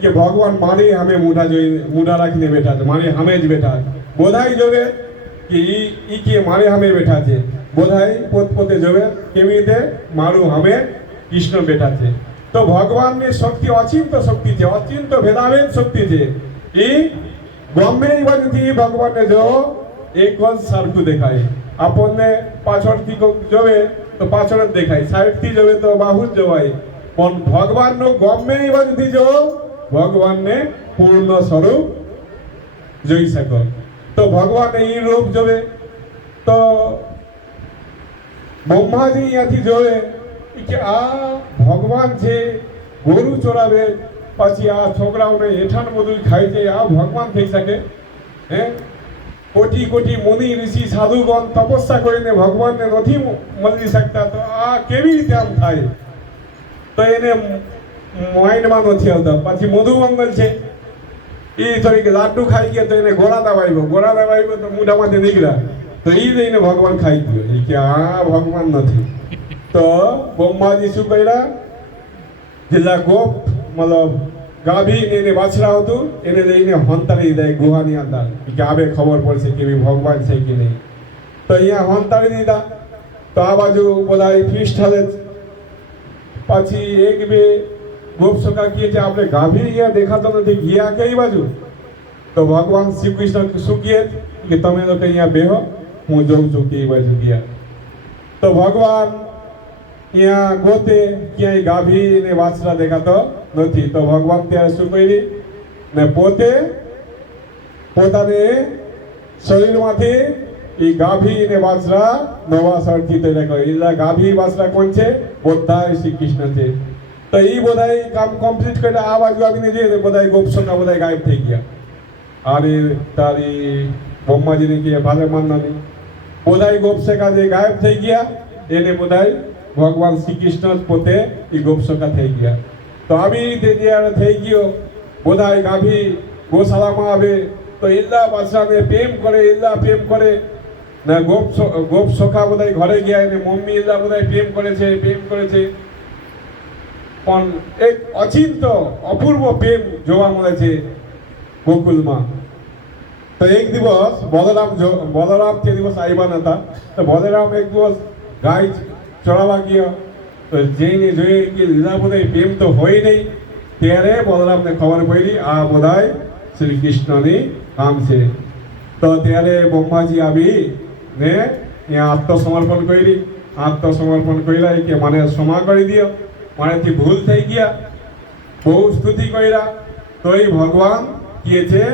કે ભગવાન મારી સામે મૂઢા રાખીને બેઠા છે, મારી સામે જ બેઠા છે. બધાય જોવે કે ઈ કે મારી સામે બેઠા છે, બધાય પોતપોતે જોવે કેવી રીતે મારું સામે કૃષ્ણ બેઠા છે. તો ભગવાનની શક્તિ અચિંત શક્તિ છે, અચિંત ભેદાભેદ શક્તિ છે. એ ગમે એ બાજુથી ભગવાનને જો એક જ સરખું દેખાય. આપણને પાછળથી જોવે તો પાછળ જ દેખાય, સાઈડથી જોવે તો બાહુ જ જોવાય. પણ ભગવાનનો ગમે એ બાજુથી જો ભગવાનને પૂર્ણ સ્વરૂપ જોઈ શકો. તો ભગવાન એ રૂપ જોવે તો બ્રહ્માજી અહીંયાથી જોવે કે આ ભગવાન છે, ગોરું ચોરાવે, પછી આ છોકરાઓને હેઠાણ બધું ખાઈ જાય, આ ભગવાન થઈ શકે? હે, કોટી કોટી મુનિ ઋષિ સાધુગણ તપસ્યા કરીને ભગવાનને નથી મળી શકતા, તો આ કેવી રીતે આમ થાય? તો એને માઇન્ડમાં નથી આવતા. પછી મધુમંગલ છે, એ થોડીક લાડુ ખાઈ ગયા તો એને ગોળાદા વાગ્યો તો મોઢામાંથી નીકળ્યા, તો એ લઈને ભગવાન ખાઈ ગયો. એ કે આ ભગવાન નથી. તો બ્રહ્માજી શું કર્યા, જેલા ગોપ મતલબ ગાભી એને વાછરા હતું એને લઈને હંતાડી દીધા ગુહાની અંદર, કે આવે ખબર પડશે કે ભગવાન છે કે નહીં. તો અહીંયા હંતાડી દીધા. તો આ બાજુ બધા ફીસ્ટ હાલે. પછી એક બે ગોપ સખા કહે છે આપણે ગાભી અહીંયા દેખાતો નથી, ગયા કઈ બાજુ? તો ભગવાન શ્રી કૃષ્ણ શું કહે કે તમે લોકો અહીંયા બેહો, હું જોઉં છું કે બાજુ ગયા. તો ભગવાન અહીંયા ગોતે, ક્યાંય ગાભી ને વાછરા દેખાતો નથી. તો ભગવાન ત્યારે શું કરી ને પોતે પોતાને શરીરમાંથી એ ગાભી ને વાછરા નવા શરથી તૈયાર કરે. એટલે ગાભી વાછરા કોણ છે? બધા શ્રી કૃષ્ણ છે. તો એ બધા કામ કમ્પ્લીટ કરીને આ બાજુ આવીને જઈએ તો બધા ગોપસોના બધા ગાયબ થઈ ગયા. આરી તારી બ્રહ્માજીને કહે ભાલે માનના નહીં, બધા ગોપસખા જે ગાયબ થઈ ગયા એને બધા ભગવાન શ્રી કૃષ્ણ પોતે એ ગોપસખા થઈ ગયા. તો આવી રીતે જ્યારે થઈ ગયો, બધા ગાભી ગોશાળામાં આવે તો એલા પાછાને પ્રેમ કરે ને ગોપ સખા બધા ઘરે ગયા એને મમ્મી એલા બધા પ્રેમ કરે છે. પણ એક અચિંત અપૂર્વ પ્રેમ જોવા મળે છે ગોકુલમાં. તો એક દિવસ બલરામ તે દિવસ આવ્યા નતા. તો બલરામ એક દિવસ ગાય ચરાવવા ગયા. તો જઈને જોઈએ કે લીલા બધા પ્રેમ તો હોય નહીં. ત્યારે બલરામને ખબર પડી આ બધા શ્રી કૃષ્ણની કામ છે. તો ત્યારે બ્રહ્માજી આવી ને ત્યાં આત્મસમર્પણ કરી. આત્મસમર્પણ કર્યા કે મને ક્ષમા કરી દો, મારાથી ભૂલ થઈ ગયા. બહુ સ્તુતિ કર્યા તો એ ભગવાન કહે છે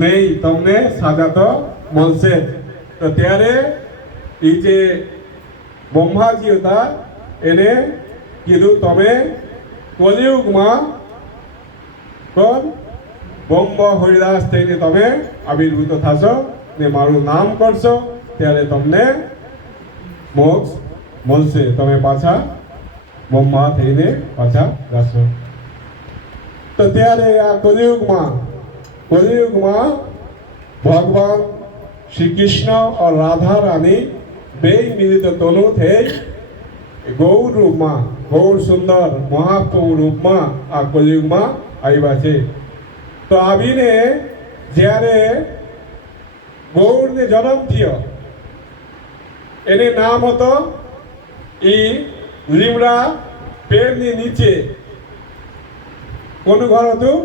નહીં, તમને સાજા તો મળશે. તો ત્યારે એ જે બ્રહ્માજી હતા એને કીધું તમે કલિયુગમાં કોણ બ્રહ્મ હરિદાસ થઈને તમે આવિર્ભૂત થશો ને મારું નામ કરશો, ત્યારે તમને મોક્ષ મળશે. તમે પાછા બ્રહ્મા થઈને પાછા જશો. તો ત્યારે આ કલિયુગમાં ભગવાન શ્રી કૃષ્ણ और राधा रानी બે મિલિત તોનું થઈ ગૌર રૂપમાં, ગૌર સુંદર મહાપ્રભુ રૂપમાં આ કલિયુગમાં આવ્યા છે. તો આવીને જ્યારે ગૌરને જન્મ થયો એને નામ હતો એ લીમડા પેડની નીચે કોનું ઘર હતું?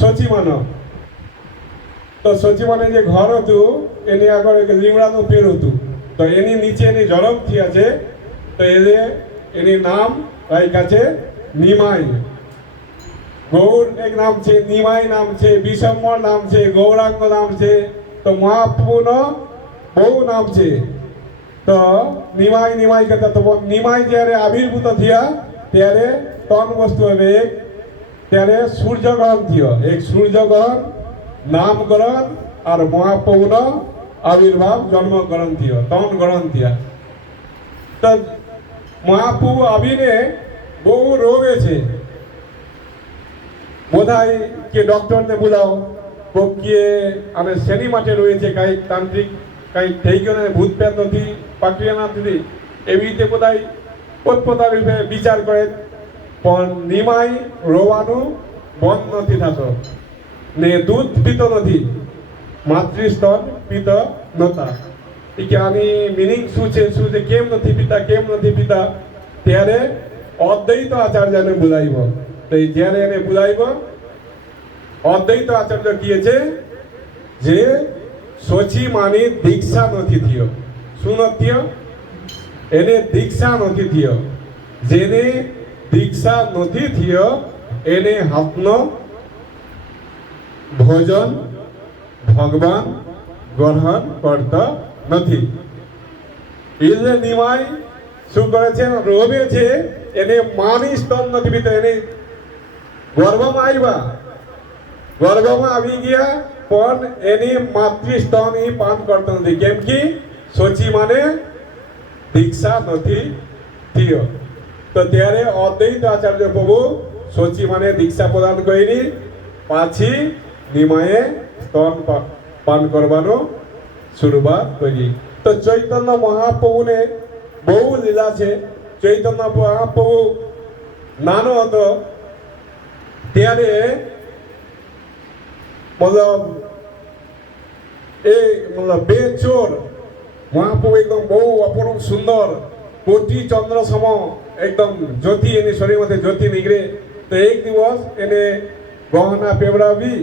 સચીમાનો. તો સચીમાને જે ઘર હતું એની આગળ એક લીમડાનું પેડ હતું. તો એની નીચે એની જન્મ થયા છે. તો એની નામ રાખ્યા છે નિમાઈ. ગૌર એક નામ છે, નિમાઈ નામ છે, વિષમર નામ છે, ગૌરાંગ નામ છે. તો મહાપ્રભુનો બહુ નામ છે. તો નિમાઈ કરતા તો નિમાઈ જ્યારે આવિર્ભૂત થયા ત્યારે ત્રણ વસ્તુ હવે એક ત્યારે સૂર્યગ્રહણ થયો. એક સૂર્યગ્રહણ, નામગ્રહણ અને મહાપ્રભુનો આવિર્ભાવ જન્મગ્રહણ થયો. ત્રણ ગ્રહણ થયા. તો મહાપ્રભુ આવીને બહુ રોવે છે. બધા કે ડોક્ટરને બોલાવો, કોક કે અમે શેની માટે રોએ છે, કાંઈ તાંત્રિક કંઈક થઈ ગયો ને ભૂત પેટ નથી, પ્રક્રિયા નથી, એવી રીતે બધા પોતપોતાની રીતે વિચાર કરે. પણ નિમાઈ રોવાનું બંધ નથી થતો ને દૂધ પીતો નથી, માતૃસ્તન પીતો નહોતા. એ કે આની મિનિંગ શું છે, કેમ નથી પીતા? ત્યારે અદ્વૈત આચાર્યને બોલાવ્યો. તો જ્યારે એને બોલાવ્યો, અદ્વૈત આચાર્ય કહે છે જે સોચીમાની દીક્ષા નથી થયો. શું નથી થયો? એને દીક્ષા નથી થયો. જેને દીક્ષા નથી થયો એને હાથનો ભોજન ભગવાન ગ્રહણ કરતા નથી. એટલે નિમાય શું કરે છે? રોવે છે. એને માની સ્તન નથી પીતો. એને ગર્ભમાં આવી ગયા પણ એની માતૃસ્તન એ પાન કરતો નથી. કેમ કે સોચીમાને દીક્ષા નથી થયો. તો ત્યારે અદ્વૈત આચાર્ય પ્રભુ સોચીમાને દીક્ષા પ્રદાન કરી. પાછી નિમાએ સ્તન પાન કરવાનો શરૂઆત કરી. તો ચૈતન્ય મહાપ્રભુને બહુ લીલા છે. ચૈતન્ય મહાપ્રભુ નાનો હતો ત્યારે બે ચોર મહાપ્રભુ એકદમ બહુ અપૂર્વ સુંદર કોટી ચંદ્ર સમ એકદમ જ્યોતિ એની શરીરમાંથી જ્યોતિ નીકળે. તો એક દિવસ એને ગહના પેવડાવી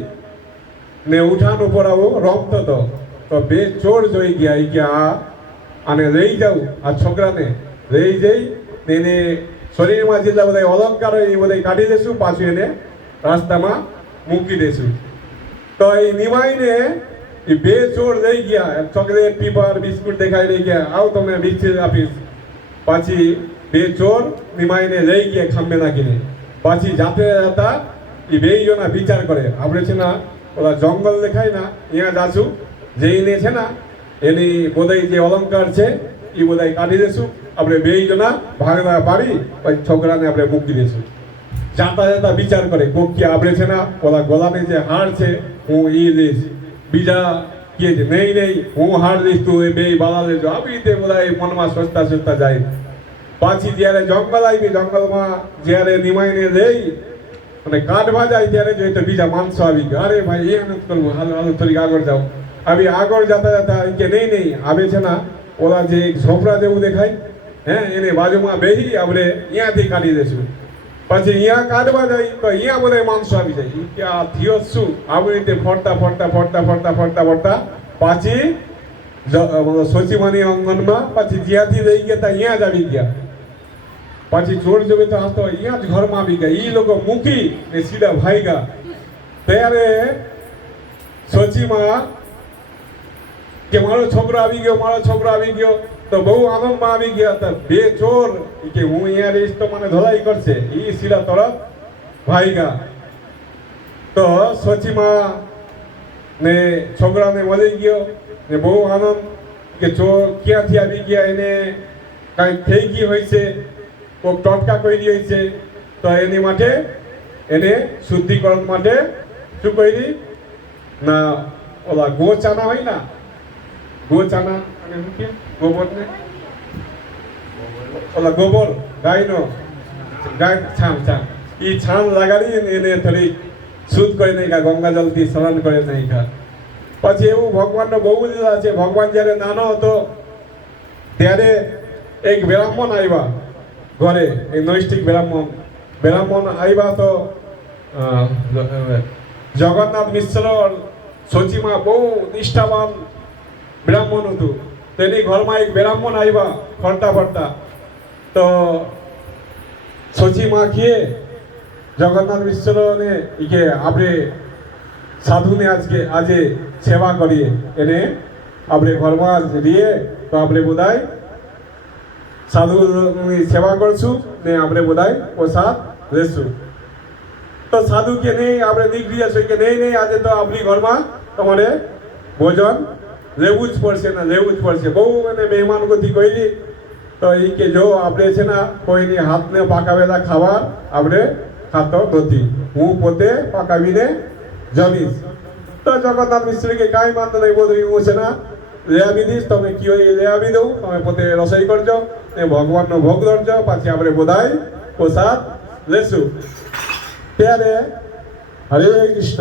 ને ઉઠાન ઉપર આવો રમતો હતો. તો બે ચોર જોઈ ગયા કે આને લઈ જાઉં, આ છોકરાને લઈ જઈ એને શરીરમાં જેટલા બધા અલંકાર હોય એ બધા કાઢી દેશું, પાછું એને રસ્તામાં મૂકી દેશું. તો એ નિમાઈને એ બે ચોર લઈ ગયા. ચોકલેટ પીપર બિસ્કુટ દેખાઈ લઈ ગયા, આવ તમને બિસ્કુટ આપીશ. પાછી બે ચોર નિમાઈને લઈ ગયા ખંભે નાખીને. પાછી જાતે જતા એ બે જણા વિચાર કરે, આપણે છે ને ઓલા જંગલ દેખાય ને અહીંયા જાશું, જઈને છે ને એની બધા જે અલંકાર છે એ બધા કાઢી દેશું, આપણે બે જણા ભાગલા પાડી પછી છોકરાને આપણે મૂકી દઈશું. જાતા વિચાર કરે કોક કે આપણે છે ને ઓલા ગોલાની જે હાર છે હું એ લઈશ, બીજા કે છે નહીં હું હાર લઈશ, તું એ બે બાલા લેજો. આવી રીતે બધા મનમાં સોચતા જાય. પાછી જ્યારે જંગલ આવી, જંગલમાં જ્યારે નિમાઈને લઈ અને કાઢવા જાય ત્યારે જોઈએ તો બીજા માણસો આવી ગયા. અરે ભાઈ એ નથી કરવું, હાલો થોડીક આગળ જાઓ. આવી આગળ જતા કે નહીં આવે છે ને ઓલા જે ઝોપડા જેવું દેખાય એને બાજુમાં બેસી આપણે અહીંયાથી કાઢી દઈશું. પછી અહીંયા કાઢવા જાય તો અહીંયા બધા માણસો આવી જાય કે આ થયો શું. આવી રીતે ફરતા પાછી સોચીમાની આંગણમાં પાછી જ્યાંથી લઈ ગયા હતા અહીંયા જ આવી ગયા. પછી ચોર જોવે તો આ તો અહીંયા જ ઘરમાં આવી ગયા. એ લોકો મૂકી ને સીધા ભાગ્યા. ત્યારે સોચીમાં કે મારો છોકરો આવી ગયો તો બહુ આનંદમાં આવી ગયા હતા. બે ચોર કે હું અહીંયા રહીશ તો મને ધોલાઈ કરશે, એ સીધા તરફ ભાગ્યા. તો સોચીમાં ને છોકરાને મળી ગયો ને બહુ આનંદ કે ચોર ક્યાંથી આવી ગયા, એને કાંઈક થઈ ગયું હોય છે, કોઈક ટોટકા કરી હોય છે. તો એની માટે એને શુદ્ધિકરણ માટે શું કરી ના ઓલા ગોચાના હોય ને, ગોચાના અને શું કે ગોબરને ઓલા ગોબર ગાય છાણ એ છાણ લગાડી એને થોડી શુદ્ધ કરી નાખ્યા, ગંગાજલથી સ્નાન કરી નાખ્યા. પછી એવું ભગવાનનો બહુ લીલા છે. ભગવાન જ્યારે નાનો હતો ત્યારે એક બ્રાહ્મણ આવ્યા ઘરે, એક નૈષ્ઠિક બ્રાહ્મણ આવ્યા. તો જગન્નાથ મિશ્ર સોચીમાં બહુ નિષ્ઠાવાન બ્રાહ્મણ હતું. તેની ઘરમાં એક બ્રાહ્મણ આવ્યા ફરતા. તો સોચીમાં કહે જગન્નાથ મિશ્રને કે આપણે સાધુને આજે સેવા કરીએ, એને આપણે ઘરમાં જ રહીએ તો આપણે બધાય સાધુની સેવા કરશું ને આપણે બધાય પ્રસાદ લેશું. તો સાધુ કે નહીં આપણે નીકળી જશે કે નહીં આજે તો આપણી ઘરમાં તમારે ભોજન લેવું જ પડશે. બહુ એને મહેમાન ગતિ કરી. તો એ કે જો આપણે છે ને કોઈની હાથને પાકાવેલા ખાવા આપણે ખાતો નથી, હું પોતે પાકાવીને જમીશ. તો જગન્નાથ મિશ્ર કે કાંઈ વાંધો નહીં, બધું હું છે ને લઈ આવી દઈશ, તમે કયો એ લઈ આવી દઉં, તમે પોતે રસોઈ કરજો ને ભગવાનનો ભોગ ધરજો, પાછી આપણે બધાય પ્રસાદ લેશું. ત્યારે હરે કૃષ્ણ.